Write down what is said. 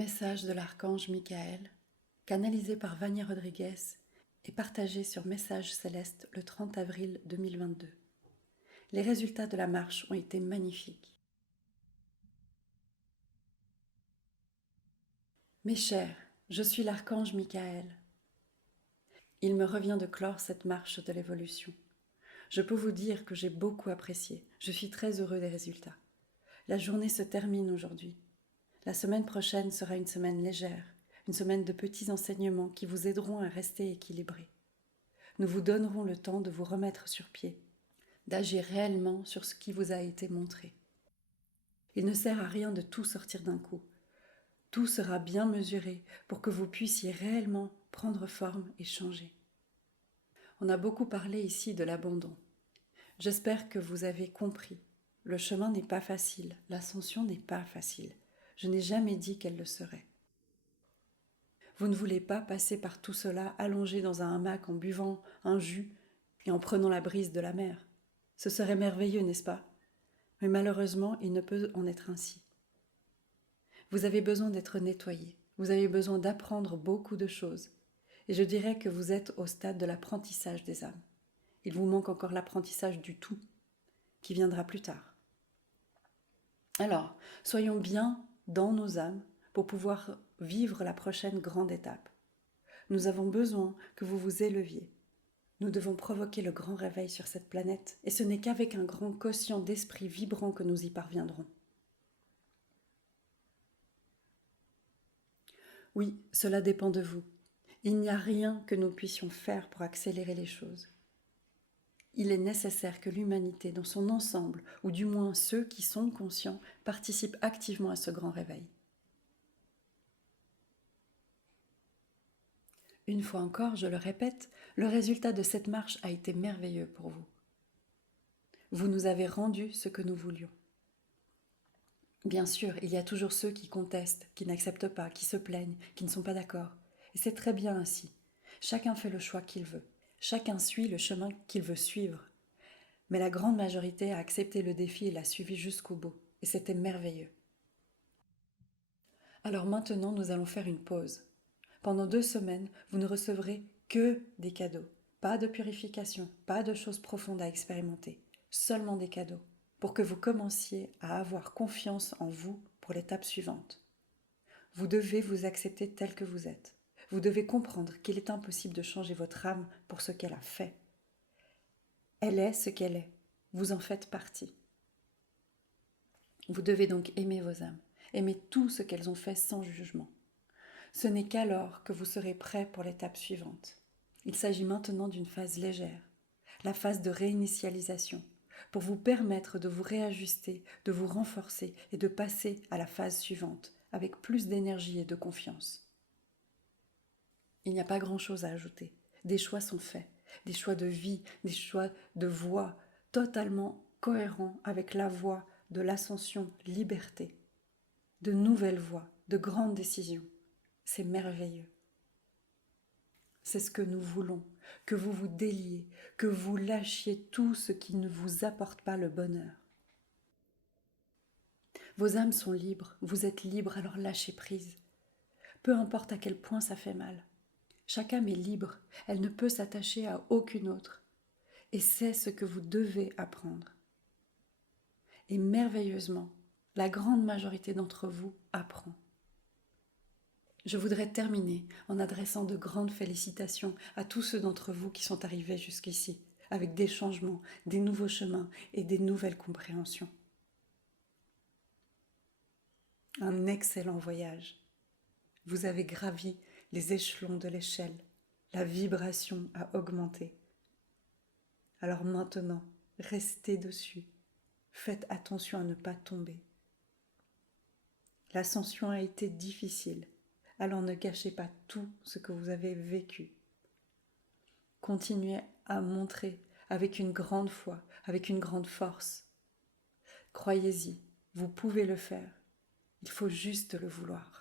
Message de l'archange Michael, canalisé par Vania Rodriguez et partagé sur Message Céleste le 30 avril 2022. Les résultats de la marche ont été magnifiques. Mes chers, je suis l'archange Michael. Il me revient de clore cette marche de l'évolution. Je peux vous dire que j'ai beaucoup apprécié. Je suis très heureux des résultats. La journée se termine aujourd'hui. La semaine prochaine sera une semaine légère, une semaine de petits enseignements qui vous aideront à rester équilibrés. Nous vous donnerons le temps de vous remettre sur pied, d'agir réellement sur ce qui vous a été montré. Il ne sert à rien de tout sortir d'un coup. Tout sera bien mesuré pour que vous puissiez réellement prendre forme et changer. On a beaucoup parlé ici de l'abandon. J'espère que vous avez compris. Le chemin n'est pas facile, l'ascension n'est pas facile. Je n'ai jamais dit qu'elle le serait. Vous ne voulez pas passer par tout cela allongé dans un hamac en buvant un jus et en prenant la brise de la mer. Ce serait merveilleux, n'est-ce pas? Mais malheureusement, il ne peut en être ainsi. Vous avez besoin d'être nettoyé, vous avez besoin d'apprendre beaucoup de choses. Et je dirais que vous êtes au stade de l'apprentissage des âmes. Il vous manque encore l'apprentissage du tout, qui viendra plus tard. Alors, soyons bien dans nos âmes pour pouvoir vivre la prochaine grande étape. Nous avons besoin que vous vous éleviez. Nous devons provoquer le grand réveil sur cette planète, et ce n'est qu'avec un grand quotient d'esprit vibrant que nous y parviendrons. Oui, cela dépend de vous. Il n'y a rien que nous puissions faire pour accélérer les choses. Il est nécessaire que l'humanité dans son ensemble, ou du moins ceux qui sont conscients, participent activement à ce grand réveil. Une fois encore, je le répète, le résultat de cette marche a été merveilleux pour vous. Vous nous avez rendu ce que nous voulions. Bien sûr, il y a toujours ceux qui contestent, qui n'acceptent pas, qui se plaignent, qui ne sont pas d'accord. Et c'est très bien ainsi. Chacun fait le choix qu'il veut. Chacun suit le chemin qu'il veut suivre. Mais la grande majorité a accepté le défi et l'a suivi jusqu'au bout. Et c'était merveilleux. Alors maintenant, nous allons faire une pause. Pendant 2 semaines, vous ne recevrez que des cadeaux. Pas de purification, pas de choses profondes à expérimenter. Seulement des cadeaux. Pour que vous commenciez à avoir confiance en vous pour l'étape suivante. Vous devez vous accepter tel que vous êtes. Vous devez comprendre qu'il est impossible de changer votre âme pour ce qu'elle a fait. Elle est ce qu'elle est. Vous en faites partie. Vous devez donc aimer vos âmes, aimer tout ce qu'elles ont fait sans jugement. Ce n'est qu'alors que vous serez prêt pour l'étape suivante. Il s'agit maintenant d'une phase légère, la phase de réinitialisation, pour vous permettre de vous réajuster, de vous renforcer et de passer à la phase suivante, avec plus d'énergie et de confiance. Il n'y a pas grand-chose à ajouter. Des choix sont faits, des choix de vie, des choix de voie, totalement cohérents avec la voie de l'ascension liberté, de nouvelles voies, de grandes décisions. C'est merveilleux. C'est ce que nous voulons, que vous vous déliez, que vous lâchiez tout ce qui ne vous apporte pas le bonheur. Vos âmes sont libres, vous êtes libres, alors lâchez prise. Peu importe à quel point ça fait mal. Chaque âme est libre, elle ne peut s'attacher à aucune autre. Et c'est ce que vous devez apprendre. Et merveilleusement, la grande majorité d'entre vous apprend. Je voudrais terminer en adressant de grandes félicitations à tous ceux d'entre vous qui sont arrivés jusqu'ici, avec des changements, des nouveaux chemins et des nouvelles compréhensions. Un excellent voyage. Vous avez gravi les échelons de l'échelle. La vibration a augmenté. Alors maintenant, restez dessus. Faites attention à ne pas tomber. L'ascension a été difficile. Alors ne gâchez pas tout ce que vous avez vécu. Continuez à montrer avec une grande foi, avec une grande force. Croyez-y, vous pouvez le faire. Il faut juste le vouloir.